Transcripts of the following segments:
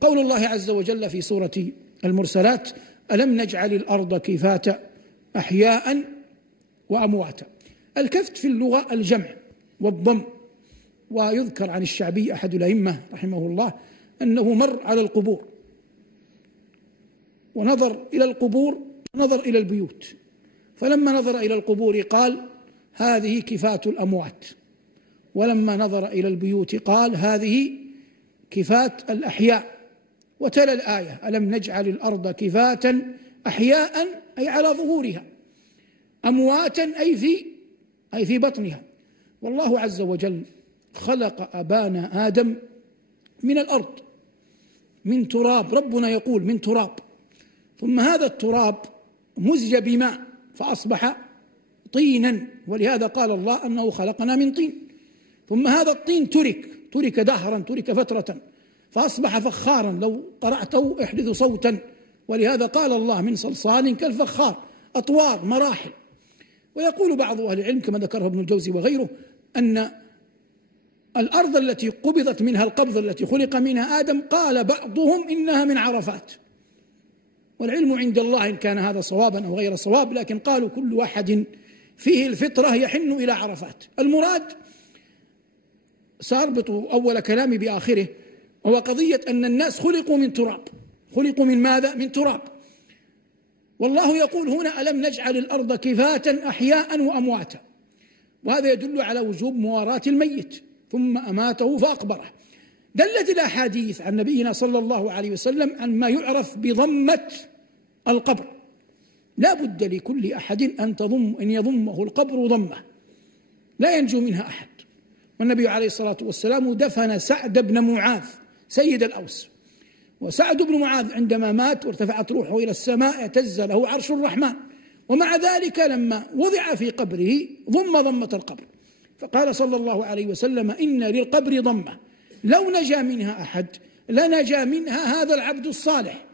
قول الله عز وجل في سورة المرسلات: ألم نجعل الأرض كفاتا أحياء وأمواتا. الكفت في اللغة الجمع والضم. ويذكر عن الشعبي أحد الأئمة رحمه الله أنه مر على القبور ونظر إلى القبور ونظر إلى البيوت، فلما نظر إلى القبور قال: هذه كفات الأموات، ولما نظر إلى البيوت قال: هذه كفات الأحياء. وتلا الآية: ألم نجعل الأرض كفاتا أحياء أي على ظهورها، أمواتا أي في بطنها. والله عز وجل خلق أبانا آدم من الأرض، من تراب. ربنا يقول: من تراب، ثم هذا التراب مزج بماء فأصبح طينا، ولهذا قال الله أنه خلقنا من طين. ثم هذا الطين ترك دهرا، ترك فترة، فأصبح فخارا، لو قرأته يحدث صوتا، ولهذا قال الله: من صلصال كالفخار. أطوار، مراحل. ويقول بعض أهل العلم كما ذكره ابن الجوزي وغيره أن الأرض التي قبضت منها القبض التي خلق منها آدم، قال بعضهم إنها من عرفات، والعلم عند الله إن كان هذا صوابا أو غير صواب، لكن قالوا كل واحد فيه الفطرة يحن إلى عرفات. المراد سأربط أول كلامي بآخره، وهو قضية أن الناس خلقوا من تراب. خلقوا من ماذا؟ من تراب. والله يقول هنا: ألم نجعل الأرض كفاتا أحياء وأمواتا. وهذا يدل على وجوب مواراة الميت، ثم أماته فأقبره. دلت الأحاديث عن نبينا صلى الله عليه وسلم عن ما يعرف بضمة القبر. لا بد لكل أحد أن يضمه القبر ضمة لا ينجو منها أحد. والنبي عليه الصلاة والسلام دفن سعد بن معاذ سيد الأوس، وسعد بن معاذ عندما مات وارتفعت روحه إلى السماء اهتز له عرش الرحمن، ومع ذلك لما وضع في قبره ضمة القبر، فقال صلى الله عليه وسلم: إن للقبر ضمة لو نجا منها أحد لنجا منها هذا العبد الصالح.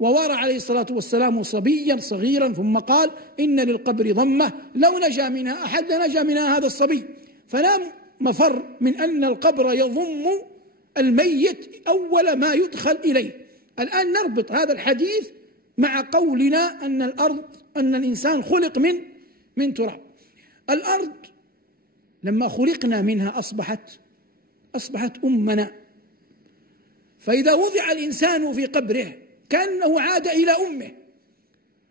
وورى عليه الصلاة والسلام صبيا صغيرا ثم قال: إن للقبر ضمة لو نجا منها أحد لنجا منها هذا الصبي. فلا مفر من أن القبر يضم الميت أول ما يدخل إليه. الآن نربط هذا الحديث مع قولنا أن الإنسان خلق من تراب. الأرض لما خلقنا منها أصبحت أمنا، فإذا وضع الإنسان في قبره كأنه عاد إلى أمه.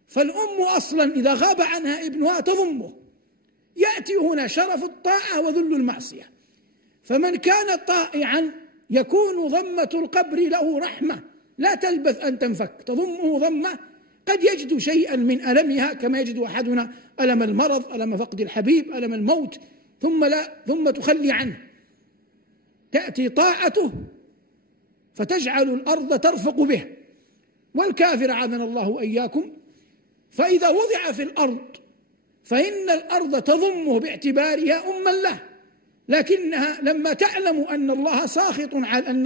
فالأم أصلا إذا غاب عنها ابنها تضمه. يأتي هنا شرف الطاعة وذل المعصية. فمن كان طائعا يكون ضمة القبر له رحمة لا تلبث أن تنفك، تضمه ضمة قد يجد شيئا من ألمها كما يجد أحدنا ألم المرض، ألم فقد الحبيب، ألم الموت، ثم تخلي عنه. تأتي طاعته فتجعل الأرض ترفق به. والكافر عاذنا الله وإياكم، فإذا وضع في الأرض فإن الأرض تضمه باعتبارها أما له، لكنها لما تعلم أن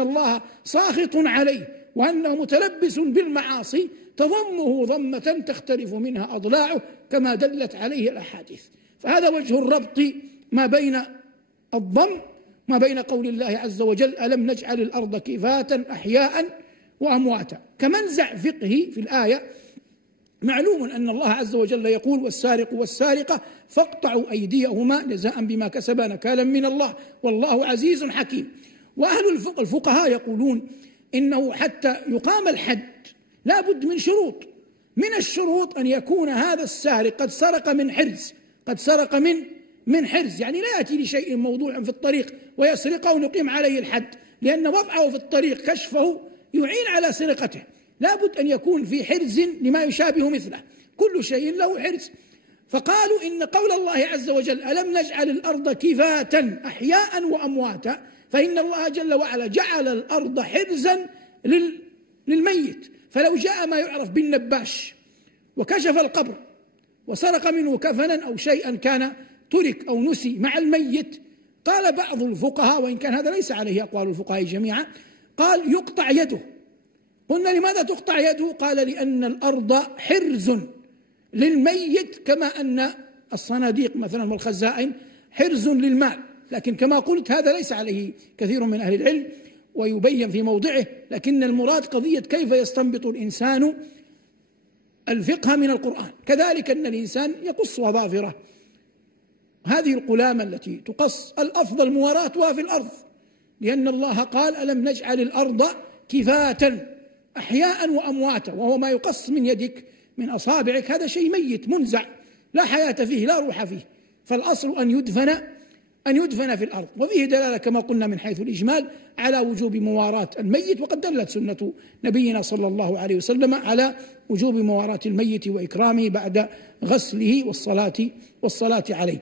الله ساخط عليه وأنه متلبس بالمعاصي تضمه ضمة تختلف منها أضلاعه كما دلت عليه الأحاديث. فهذا وجه الربط ما بين الضم ما بين قول الله عز وجل: ألم نجعل الأرض كفاتا أحياء وأمواتا. كمنزع فقهي في الآية، معلوم أن الله عز وجل يقول: والسارق والسارقة فاقطعوا أيديهما جزاء بما كسبا نكالا من الله والله عزيز حكيم. وأهل الفقهاء يقولون إنه حتى يقام الحد لا بد من شروط. من الشروط أن يكون هذا السارق قد سرق من حرز، يعني لا يأتي لشيء موضوع في الطريق ويسرقه ونقيم عليه الحد، لأن وضعه في الطريق كشفه يعين على سرقته. لا بد أن يكون في حرز لما يشابه مثله، كل شيء له حرز. فقالوا إن قول الله عز وجل: ألم نجعل الأرض كفاتا أحياء وأمواتا، فإن الله جل وعلا جعل الأرض حرزا للميت. فلو جاء ما يعرف بالنباش وكشف القبر وسرق منه كفنا أو شيئا كان ترك أو نسي مع الميت، قال بعض الفقهاء، وإن كان هذا ليس عليه أقوال الفقهاء جميعا، قال: يقطع يده. قلنا: لماذا تقطع يده؟ قال: لأن الأرض حرز للميت، كما أن الصناديق مثلا والخزائن حرز للمال. لكن كما قلت هذا ليس عليه كثير من أهل العلم، ويبين في موضعه، لكن المراد قضية كيف يستنبط الإنسان الفقه من القرآن. كذلك أن الإنسان يقص أظافره، هذه القلامة التي تقص الأفضل مواراتها في الأرض، لأن الله قال ألم نجعل الأرض كفاة أحياء وأمواتا، وهو ما يقص من يدك من أصابعك هذا شيء ميت منزع لا حياة فيه لا روح فيه، فالأصل أن يدفن في الأرض. وفيه دلالة كما قلنا من حيث الإجمال على وجوب مواراة الميت، وقد دلت سنة نبينا صلى الله عليه وسلم على وجوب مواراة الميت وإكرامه بعد غسله والصلاة عليه.